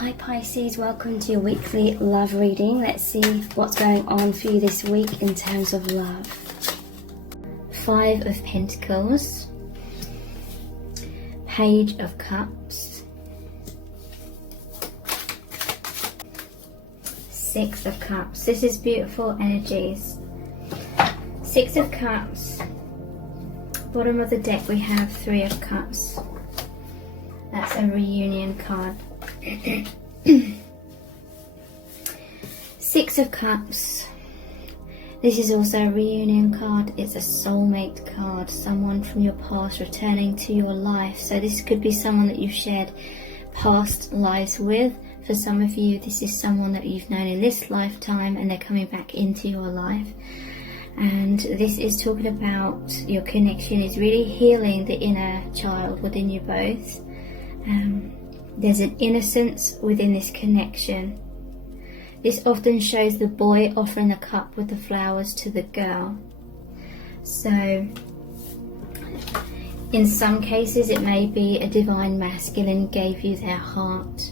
Hi Pisces, welcome to your weekly love reading. Let's see what's going on for you this week in terms of love. 5 of Pentacles, Page of Cups, 6 of Cups. This is beautiful energies. 6 of Cups. Bottom of the deck we have 3 of Cups. That's a reunion card. 6 of Cups. This is also a reunion card. It's a soulmate card. Someone from your past returning to your life. So this could be someone that you've shared past lives with. For some of you, this is someone that you've known in this lifetime and they're coming back into your life. And this is talking about your connection is really healing the inner child within you both. There's an innocence within this connection. This often shows the boy offering the cup with the flowers to the girl. So, in some cases it may be a divine masculine gave you their heart.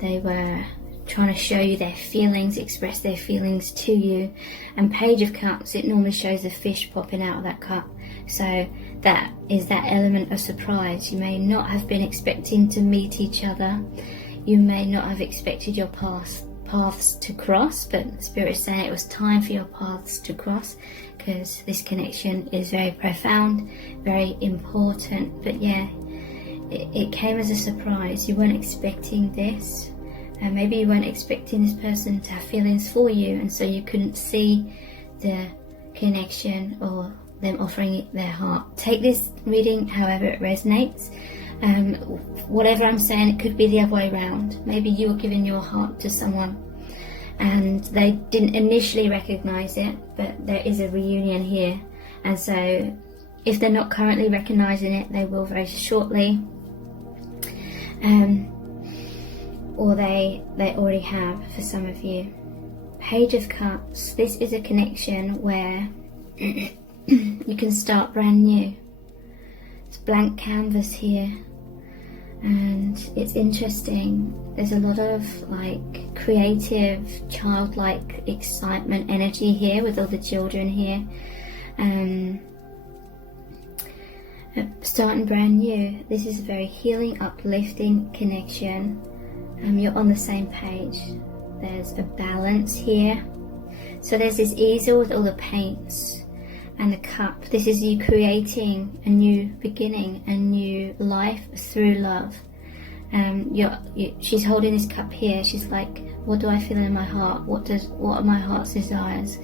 They were trying to show you their feelings, express their feelings to you. And Page of Cups, it normally shows a fish popping out of that cup. So that is that element of surprise. You may not have been expecting to meet each other. You may not have expected your paths to cross, but Spirit's saying it was time for your paths to cross, because this connection is very profound, very important. But yeah, it came as a surprise. You weren't expecting this. And maybe you weren't expecting this person to have feelings for you, and so you couldn't see the connection or them offering their heart. Take this reading however it resonates. Whatever I'm saying, it could be the other way around. Maybe you were giving your heart to someone and they didn't initially recognize it, but there is a reunion here. And so if they're not currently recognizing it, they will very shortly. Or they already have for some of you. Page of Cups. This is a connection where you can start brand new. It's blank canvas here, and it's interesting. There's a lot of like creative, childlike excitement energy here with all the children here. Starting brand new. This is a very healing, uplifting connection. You're on the same page. There's a balance here. So there's this easel with all the paints and the cup. This is you creating a new beginning, a new life through love. She's holding this cup here. She's like, what do I feel in my heart? What are my heart's desires?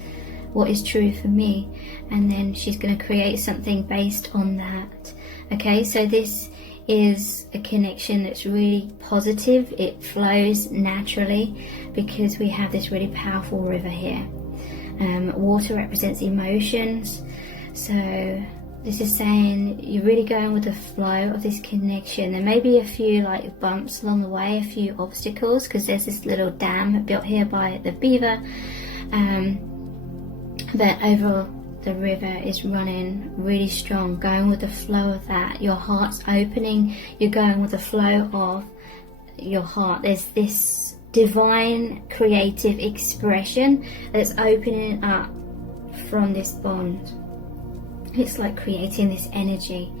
What is true for me? And then she's going to create something based on that. Okay, so this is a connection that's really positive. It flows naturally because we have this really powerful river here. Water represents emotions, so this is saying you're really going with the flow of this connection. There may be a few like bumps along the way, a few obstacles, because there's this little dam built here by the beaver, but overall the river is running really strong, going with the flow of that. Your heart's opening, you're going with the flow of your heart. There's this divine creative expression that's opening up from this bond. It's like creating this energy,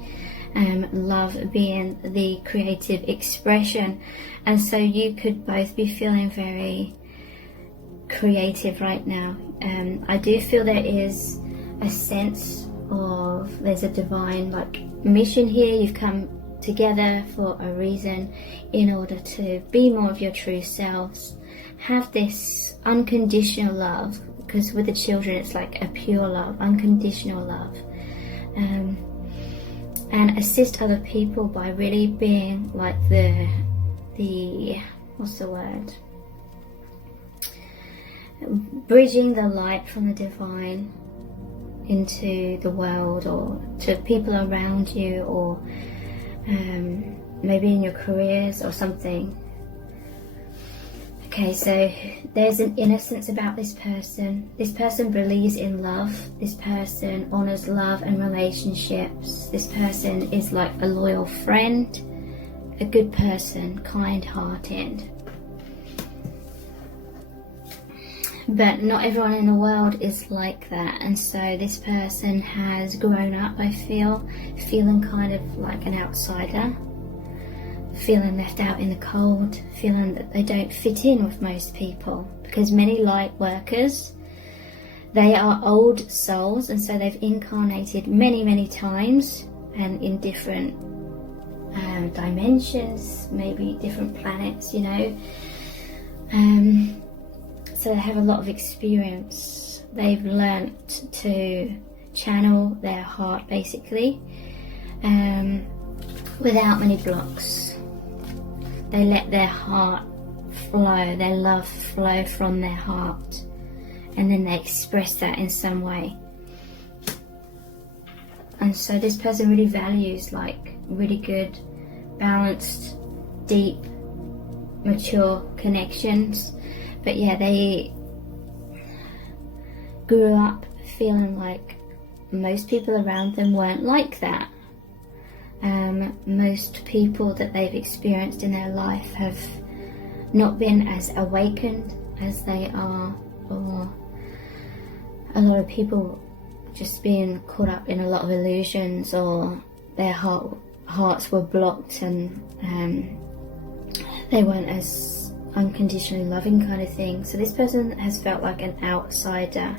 love being the creative expression. And so you could both be feeling very creative right now. I do feel there is a sense of there's a divine like mission here. You've come together for a reason, in order to be more of your true selves, have this unconditional love, because with the children it's like a pure love, unconditional love, and assist other people by really being like the what's the word, bridging the light from the divine into the world, or to people around you, or maybe in your careers or something. Okay, so there's an innocence about this person. This person believes in love. This person honors love and relationships. This person is like a loyal friend, a good person, kind-hearted. But not everyone in the world is like that, and so this person has grown up, I feel, feeling kind of like an outsider, feeling left out in the cold, feeling that they don't fit in with most people, because many light workers, they are old souls, and so they've incarnated many times and in different dimensions, maybe different planets, you know. So they have a lot of experience. They've learnt to channel their heart, basically, without many blocks. They let their heart flow, their love flow from their heart, and then they express that in some way. And so this person really values like really good, balanced, deep, mature connections. But yeah, they grew up feeling like most people around them weren't like that. Most people that they've experienced in their life have not been as awakened as they are, or a lot of people just being caught up in a lot of illusions, or their hearts were blocked, and they weren't as unconditionally loving kind of thing. So this person has felt like an outsider,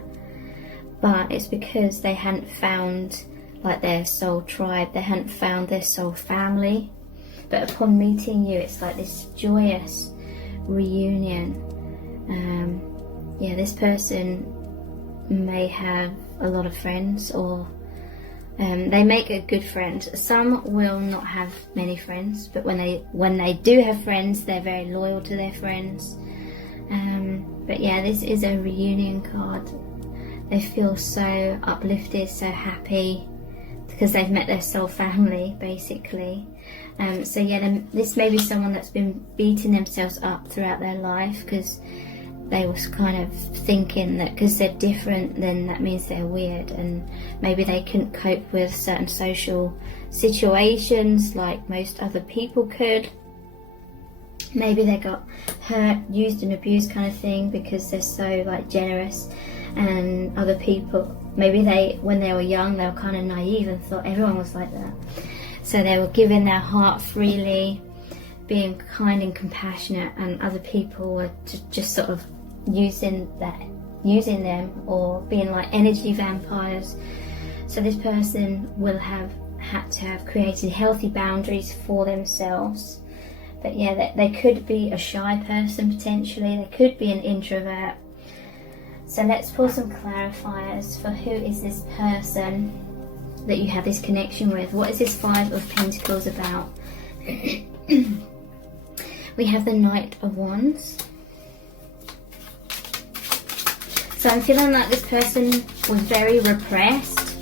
but it's because they hadn't found like their soul tribe, they hadn't found their soul family. But upon meeting you, it's like this joyous reunion. Yeah, this person may have a lot of friends, or they make a good friend. Some will not have many friends, but when they do have friends, they're very loyal to their friends. But yeah, this is a reunion card. They feel so uplifted, so happy, because they've met their soul family, basically. So yeah, then this may be someone that's been beating themselves up throughout their life, because they was kind of thinking that because they're different, then that means they're weird, and maybe they couldn't cope with certain social situations like most other people could. Maybe they got hurt, used and abused kind of thing, because they're so like generous, and other people, maybe when they were young, they were kind of naive and thought everyone was like that. So they were giving their heart freely, being kind and compassionate, and other people were just sort of using them, or being like energy vampires. So this person will have had to have created healthy boundaries for themselves. But yeah, they could be a shy person potentially, they could be an introvert. So let's pull some clarifiers for who is this person that you have this connection with. What is this Five of Pentacles about? We have the Knight of Wands. So I'm feeling like this person was very repressed,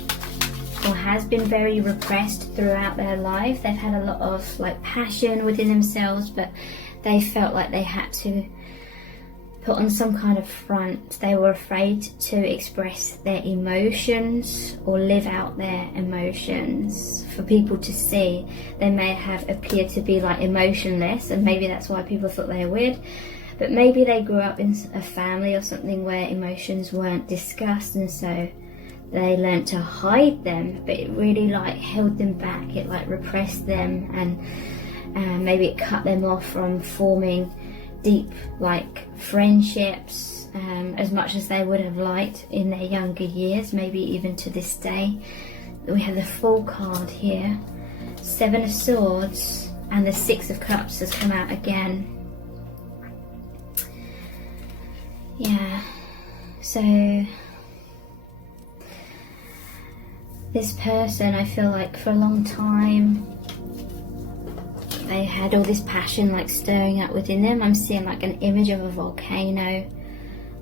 or has been very repressed throughout their life. They've had a lot of like passion within themselves, but they felt like they had to put on some kind of front. They were afraid to express their emotions or live out their emotions for people to see. They may have appeared to be like emotionless, and maybe that's why people thought they were weird. But maybe they grew up in a family or something where emotions weren't discussed, and so they learnt to hide them, but it really like held them back. It like repressed them, and maybe it cut them off from forming deep like friendships as much as they would have liked in their younger years, maybe even to this day. We have the Fool card here, Seven of Swords, and the Six of Cups has come out again. Yeah, so this person, I feel like for a long time they had all this passion like stirring up within them. I'm seeing like an image of a volcano,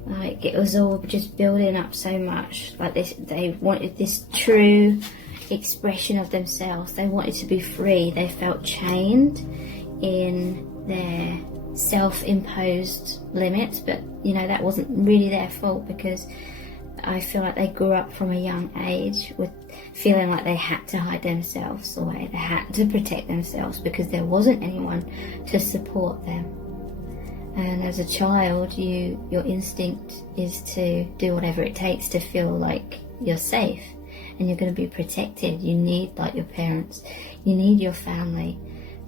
like it was all just building up so much, like this. They wanted this true expression of themselves. They wanted to be free. They felt chained in their self-imposed limits, but you know, that wasn't really their fault, because I feel like they grew up from a young age with feeling like they had to hide themselves away, they had to protect themselves because there wasn't anyone to support them. And as a child, your instinct is to do whatever it takes to feel like you're safe and you're going to be protected. You need like your parents, you need your family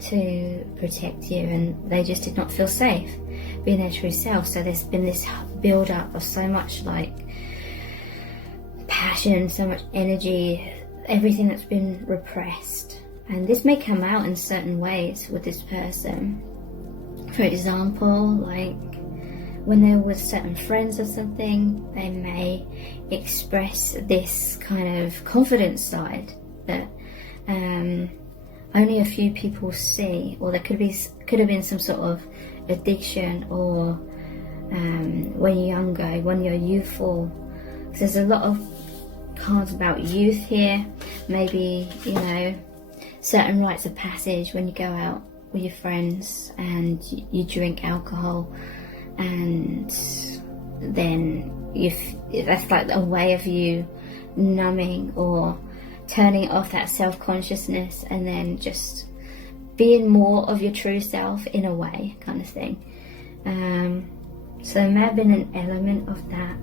to protect you, and they just did not feel safe being their true self. So there's been this build up of so much like passion, so much energy, everything that's been repressed. And this may come out in certain ways with this person. For example, like when they're with certain friends or something, they may express this kind of confidence side that only a few people see, or there could have been some sort of addiction, or when you're younger, when you're youthful. So there's a lot of cards about youth here. Maybe, you know, certain rites of passage when you go out with your friends and you drink alcohol, and then that's like a way of you numbing or turning off that self-consciousness and then just being more of your true self in a way, kind of thing. So there may have been an element of that,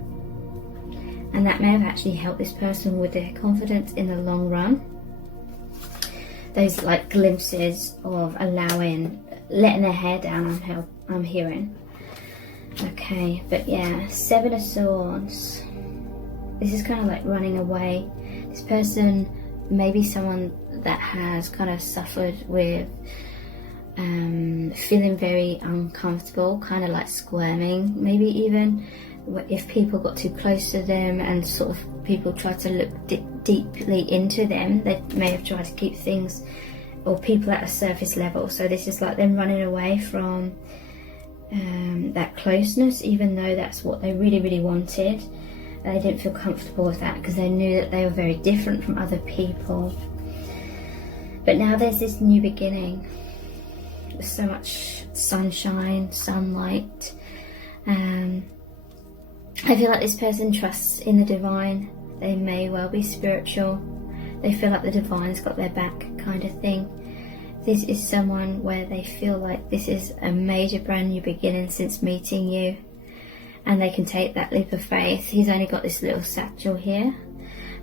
and that may have actually helped this person with their confidence in the long run. Those like glimpses of letting their hair down, I'm hearing. Okay, but yeah, 7 of Swords. This is kind of like running away. This person may be someone that has kind of suffered with feeling very uncomfortable, kind of like squirming. Maybe even if people got too close to them and sort of people tried to look deeply into them, they may have tried to keep things or people at a surface level. So this is like them running away from that closeness, even though that's what they really, really wanted. They didn't feel comfortable with that because they knew that they were very different from other people. But now there's this new beginning. There's so much sunshine, sunlight. I feel like this person trusts in the divine. They may well be spiritual. They feel like the divine's got their back, kind of thing. This is someone where they feel like this is a major brand new beginning since meeting you, and they can take that leap of faith. He's only got this little satchel here,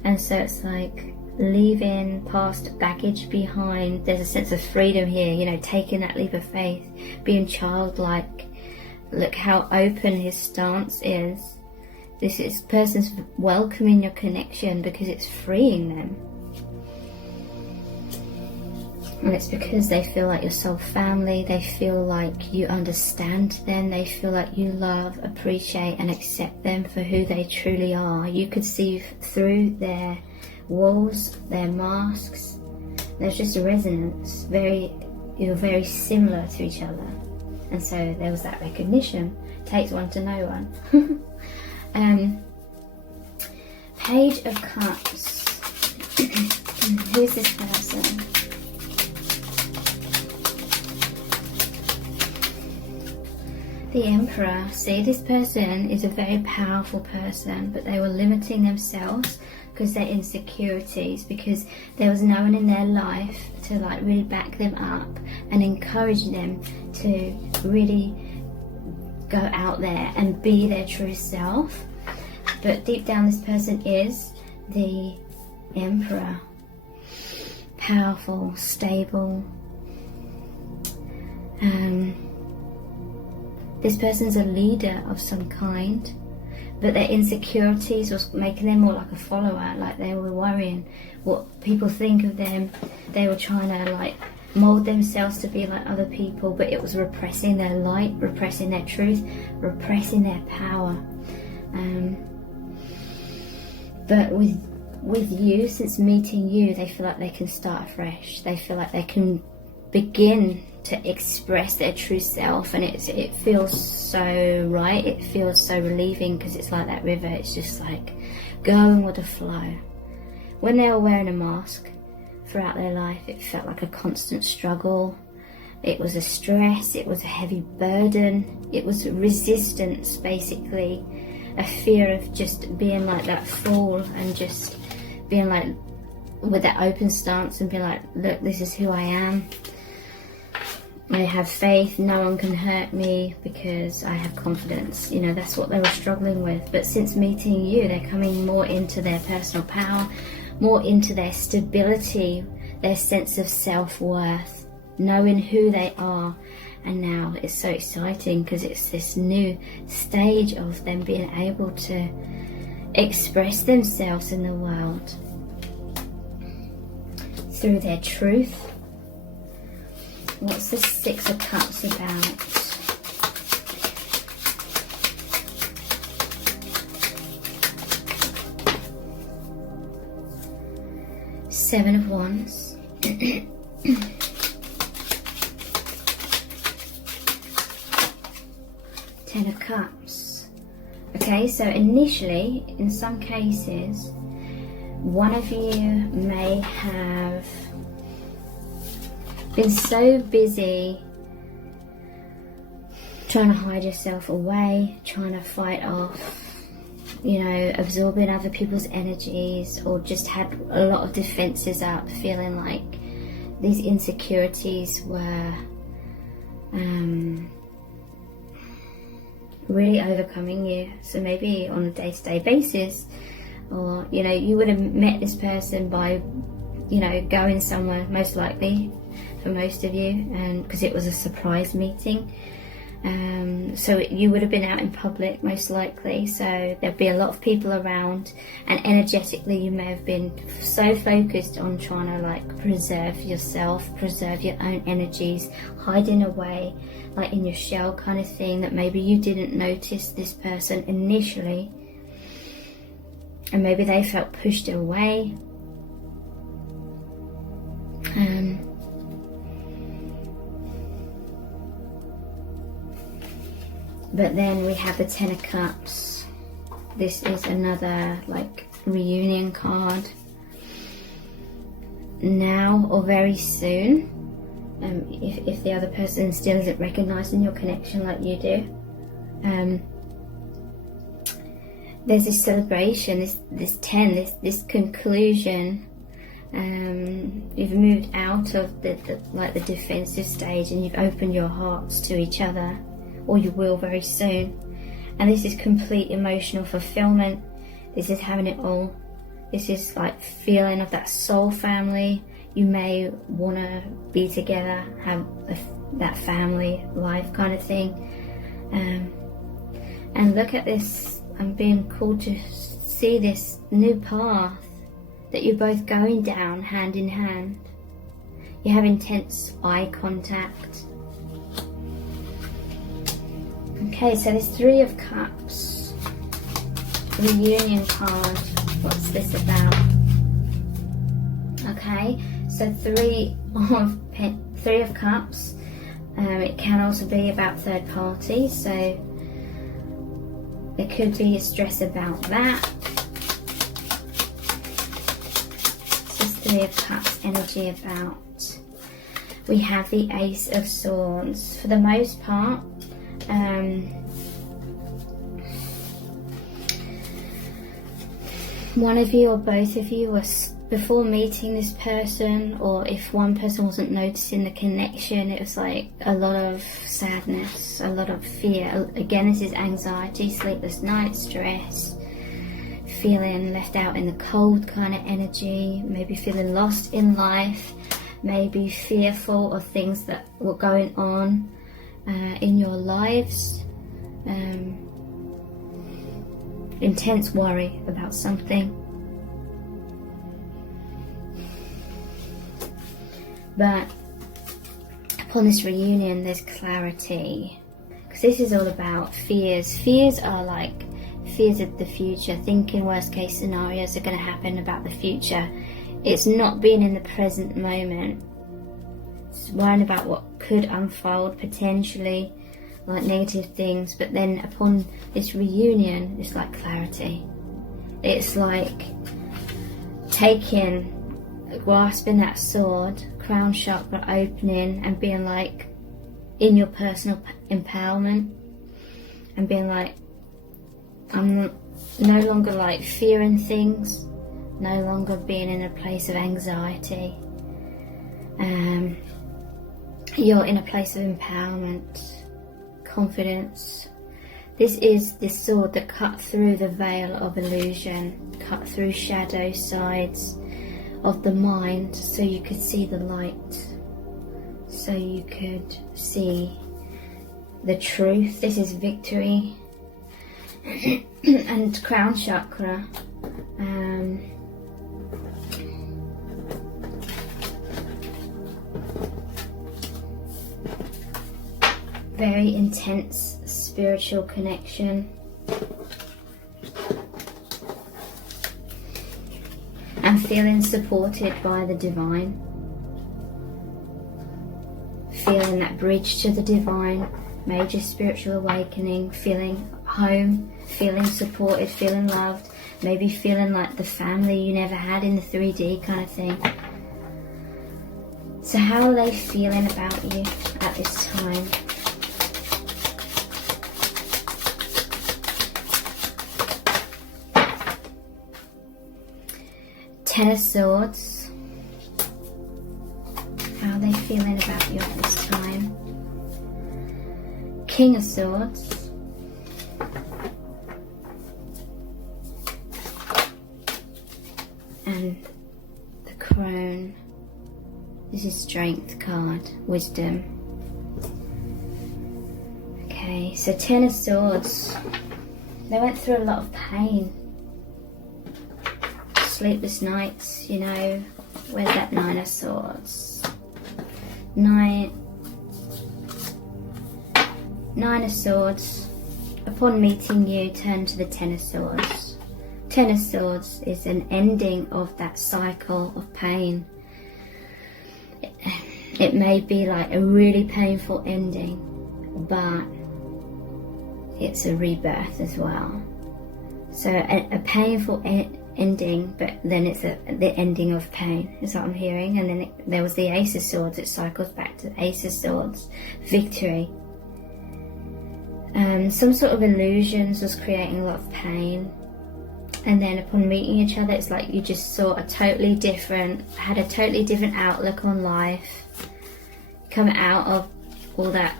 and so it's like leaving past baggage behind. There's a sense of freedom here, you know, taking that leap of faith, being childlike. Look how open his stance is. This person's welcoming your connection because it's freeing them. And it's because they feel like your soul family. They feel like you understand them. They feel like you love, appreciate and accept them for who they truly are. You could see through their walls, their masks. There's just a resonance. You're very similar to each other. And so there was that recognition. Takes one to know one. Page of Cups. Who's this person? The Emperor. See, this person is a very powerful person, but they were limiting themselves because their insecurities, because there was no one in their life to like really back them up and encourage them to really go out there and be their true self. But deep down, this person is the Emperor. Powerful, stable. This person's a leader of some kind, but their insecurities was making them more like a follower. Like they were worrying what people think of them. They were trying to like mold themselves to be like other people, but it was repressing their light, repressing their truth, repressing their power. But with you, since meeting you, they feel like they can start afresh. They feel like they can begin to express their true self, and it feels so right. It feels so relieving because it's like that river. It's just like going with the flow. When they were wearing a mask throughout their life, it felt like a constant struggle. It was a stress. It was a heavy burden. It was resistance, basically. A fear of just being like that fool and just being like with that open stance and being like, look, this is who I am. I have faith, no one can hurt me because I have confidence. You know, that's what they were struggling with. But since meeting you, they're coming more into their personal power, more into their stability, their sense of self-worth, knowing who they are. And now it's so exciting because it's this new stage of them being able to express themselves in the world through their truth. What's the Six of Cups about? Seven of Wands. Ten of Cups. Okay, so initially, in some cases, one of you may have been so busy trying to hide yourself away, trying to fight off, you know, absorbing other people's energies, or just had a lot of defenses up, feeling like these insecurities were really overcoming you. So maybe on a day-to-day basis, or, you know, you would have met this person by, you know, going somewhere, most likely for most of you, and because it was a surprise meeting, so you would have been out in public most likely, so there'd be a lot of people around, and energetically you may have been so focused on trying to like preserve yourself, preserve your own energies, hiding away like in your shell kind of thing, that maybe you didn't notice this person initially, and maybe they felt pushed away. But then we have the Ten of Cups. This is another like reunion card. Now or very soon, if the other person still isn't recognizing your connection like you do, there's this celebration, this 10, this conclusion. You've moved out of the defensive stage, and you've opened your hearts to each other, or you will very soon. And this is complete emotional fulfillment. This is having it all. This is like feeling of that soul family. You may want to be together, have that family life kind of thing. And look at this. I'm being called to see this new path that you're both going down hand in hand. You have intense eye contact. Okay, so there's Three of Cups. Reunion card. What's this about? Okay, so Three of Cups. It can also be about third parties, so there could be a stress about that. Three of Cups energy about. We have the Ace of Swords. For the most part, one of you or both of you was before meeting this person, or if one person wasn't noticing the connection, it was like a lot of sadness, a lot of fear. Again, this is anxiety, sleepless nights, stress, feeling left out in the cold kind of energy, maybe feeling lost in life, maybe fearful of things that were going on in your lives, intense worry about something. But upon this reunion, there's clarity, because this is all about fears. Fears are like fears of the future, thinking worst case scenarios are going to happen about the future. It's not being in the present moment. It's worrying about what could unfold potentially, like negative things. But then upon this reunion, it's like clarity. It's like grasping that sword, crown chakra opening, and being like in your personal empowerment, and being like, I'm no longer like fearing things, no longer being in a place of anxiety. You're in a place of empowerment, confidence. This is the sword that cut through the veil of illusion, cut through shadow sides of the mind, so you could see the light, so you could see the truth. This is victory. And crown chakra. Very intense spiritual connection. And feeling supported by the divine. Feeling that bridge to the divine. Major spiritual awakening. Feeling home. Feeling supported. Feeling loved. Maybe feeling like the family you never had in the 3D kind of thing. So how are they feeling about you at this time? Ten of Swords. How are they feeling about you at this time? King of Swords. And the Crone. This is Strength card, Wisdom. Okay, so Ten of Swords. They went through a lot of pain. Sleepless nights, you know. Where's that Nine of Swords? Nine of Swords. Upon meeting you, turn to the Ten of Swords. Ten of Swords is an ending of that cycle of pain. It may be like a really painful ending, but it's a rebirth as well. So a painful ending, but then it's the ending of pain, is what I'm hearing. And then there was the Ace of Swords. It cycles back to Ace of Swords, victory. Some sort of illusions was creating a lot of pain, and then upon meeting each other, it's like you just saw had a totally different outlook on life. Come out of all that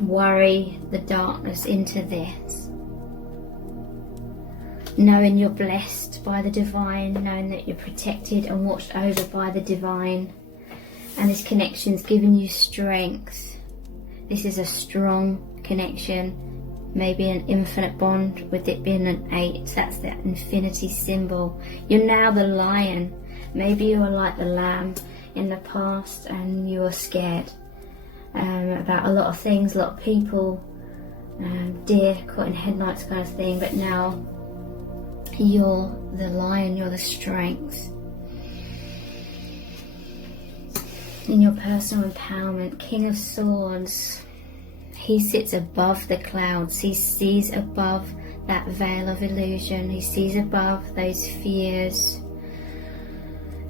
worry, the darkness, into this. Knowing you're blessed by the divine, knowing that you're protected and watched over by the divine, and this connection's giving you strength. This is a strong connection, maybe an infinite bond, with it being an 8. That's that infinity symbol. You're now the lion. Maybe you were like the lamb in the past, and you were scared about a lot of things, a lot of people, deer caught in headlights kind of thing, but now you're the lion, you're the strength. In your personal empowerment, King of Swords, he sits above the clouds. He sees above that veil of illusion. He sees above those fears.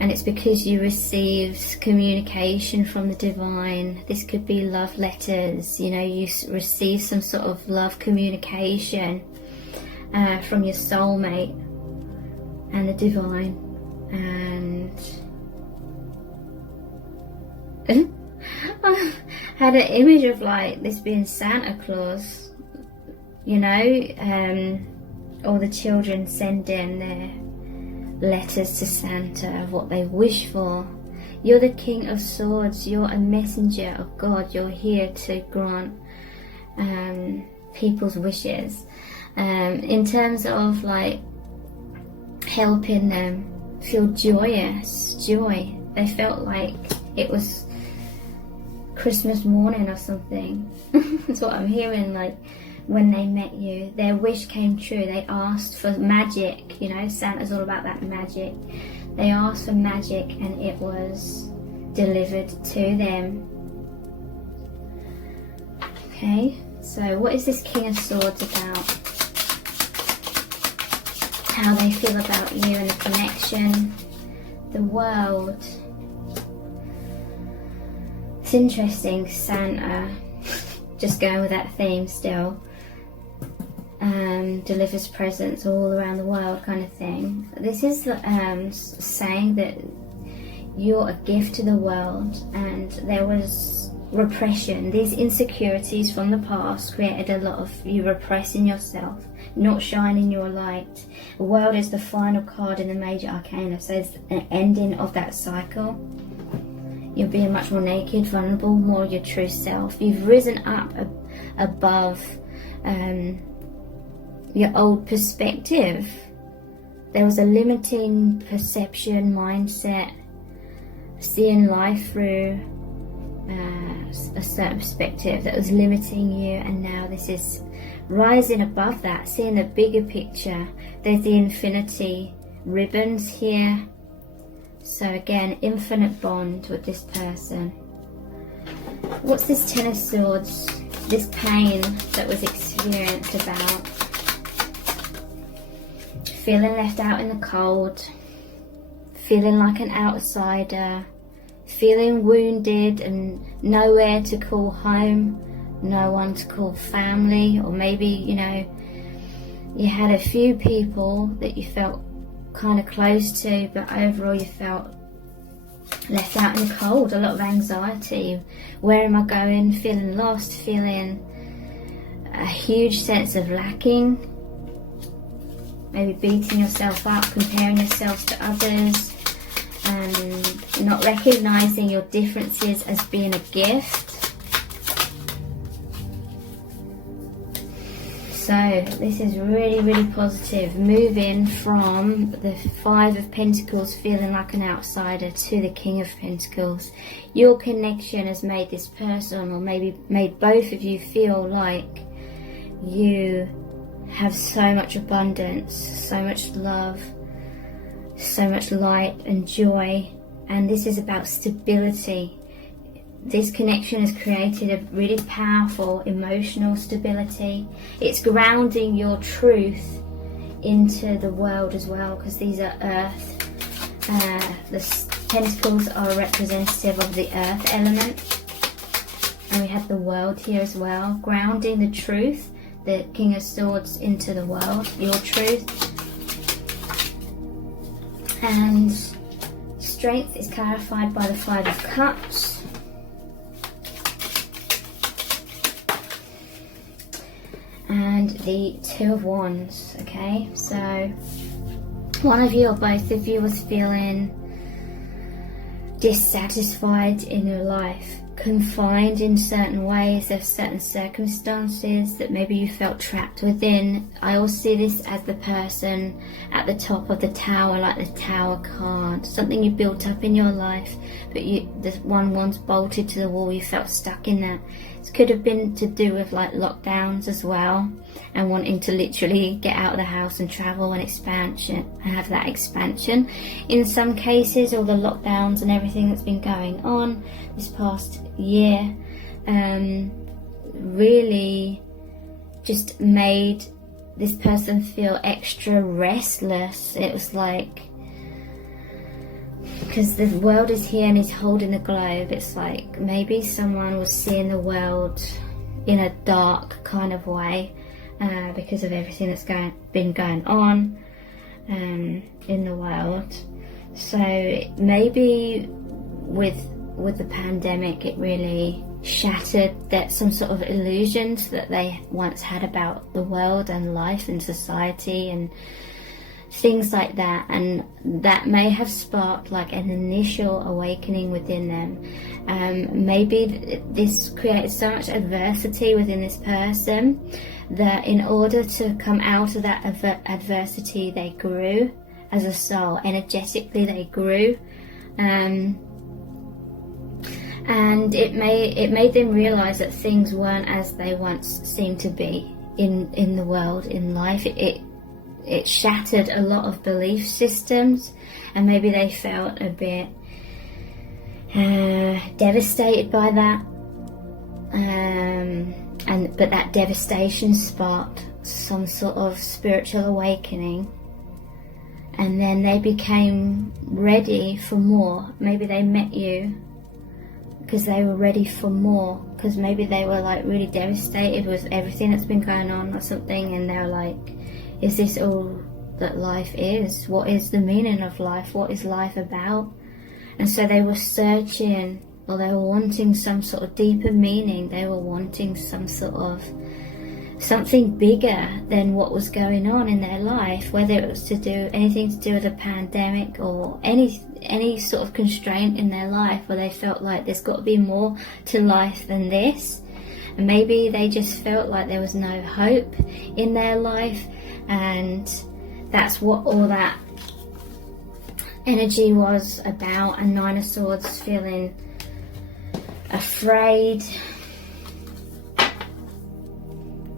And it's because you received communication from the divine. This could be love letters. You know, you receive some sort of love communication from your soulmate and the divine. And I had an image of like this being Santa Claus, you know, all the children send in their letters to Santa of what they wish for. You're the King of Swords. You're a messenger of God. You're here to grant people's wishes. In terms of like helping them feel joy. They felt like it was Christmas morning or something. That's what I'm hearing. Like when they met you, their wish came true. They asked for magic. You know, Santa's all about that magic. They asked for magic and it was delivered to them. Okay, so what is this King of Swords about? How they feel about you and the connection, the world. It's interesting, Santa, just going with that theme still, delivers presents all around the world kind of thing. This is saying that you're a gift to the world, and there was repression. These insecurities from the past created a lot of you repressing yourself, not shining your light. The world is the final card in the major arcana, so it's an ending of that cycle. You're being much more naked, vulnerable, more your true self. You've risen up above your old perspective. There was a limiting perception, mindset, seeing life through a certain perspective that was limiting you, and now this is rising above that, seeing the bigger picture. There's the infinity ribbons here. So again, infinite bond with this person. What's this Ten of Swords, this pain that was experienced about? Feeling left out in the cold, feeling like an outsider, feeling wounded and nowhere to call home, no one to call family, or maybe, you know, you had a few people that you felt kind of close to, but overall you felt left out in the cold. A lot of anxiety. Where am I going? Feeling lost, feeling a huge sense of lacking. Maybe beating yourself up, comparing yourself to others, and not recognizing your differences as being a gift. So this is really, really positive. Moving from the Five of Pentacles, feeling like an outsider, to the King of Pentacles. Your connection has made this person, or maybe made both of you, feel like you have so much abundance, so much love, so much light and joy. And this is about stability. This connection has created a really powerful emotional stability. It's grounding your truth into the world as well, because these are earth. The pentacles are representative of the earth element. And we have the world here as well, grounding the truth, the King of Swords, into the world, your truth. And strength is clarified by the Five of Cups. And the Two of Wands. Okay, so one of you or both of you was feeling dissatisfied in your life, confined in certain ways. There's certain circumstances that maybe you felt trapped within. I also see this as the person at the top of the tower, like the Tower card. Something you built up in your life, but the one once bolted to the wall, you felt stuck in that. This could have been to do with like lockdowns as well, and wanting to literally get out of the house and travel and have that expansion. In some cases, all the lockdowns and everything that's been going on this past year really just made this person feel extra restless. It was like, because the world is here and he's holding the globe, it's like maybe someone was seeing the world in a dark kind of way because of everything that's been going on in the world. So maybe with the pandemic, it really shattered some sort of illusions that they once had about the world and life and society and things like that, and that may have sparked like an initial awakening within them. Maybe this created so much adversity within this person that in order to come out of that adversity, they grew as a soul. Energetically, they grew. And it made them realize that things weren't as they once seemed to be in the world, in life. It shattered a lot of belief systems, and maybe they felt a bit devastated by that. But that devastation sparked some sort of spiritual awakening, and then they became ready for more. Maybe they met you because they were ready for more, because maybe they were like really devastated with everything that's been going on or something, and they're like, is this all that life is? What is the meaning of life? What is life about? And so they were searching, or they were wanting some sort of deeper meaning. They were wanting some sort of something bigger than what was going on in their life, whether it was to do anything to do with a pandemic or any sort of constraint in their life, where they felt like there's got to be more to life than this. And maybe they just felt like there was no hope in their life, and that's what all that energy was about. And Nine of Swords, feeling afraid,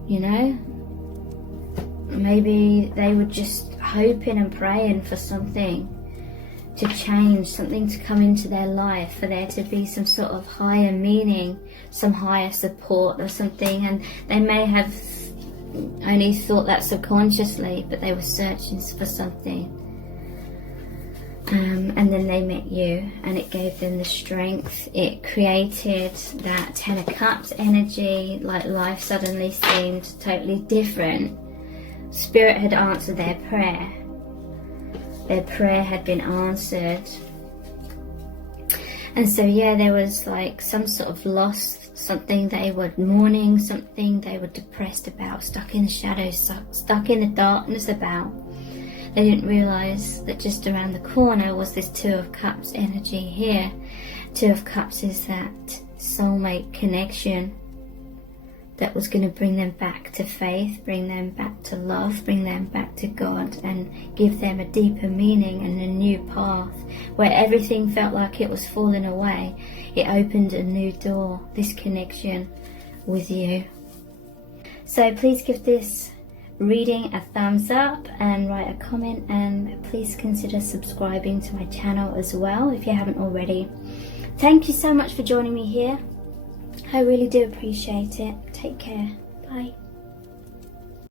you know, maybe they were just hoping and praying for something to change, something to come into their life, for there to be some sort of higher meaning, some higher support or something. And they may have only thought that subconsciously, but they were searching for something. And then they met you, and it gave them the strength. It created that Ten of Cups energy, like life suddenly seemed totally different. Spirit had answered their prayer. Their prayer had been answered. And so yeah, there was like some sort of loss, something they were mourning, something they were depressed about, stuck in the shadows, stuck in the darkness about. They didn't realise that just around the corner was this Two of Cups energy here. Two of Cups is that soulmate connection that was going to bring them back to faith, bring them back to love, bring them back to God, and give them a deeper meaning and a new path. Where everything felt like it was falling away, it opened a new door, this connection with you. So please give this reading a thumbs up and write a comment, and please consider subscribing to my channel as well if you haven't already. Thank you so much for joining me here. I really do appreciate it. Take care. Bye.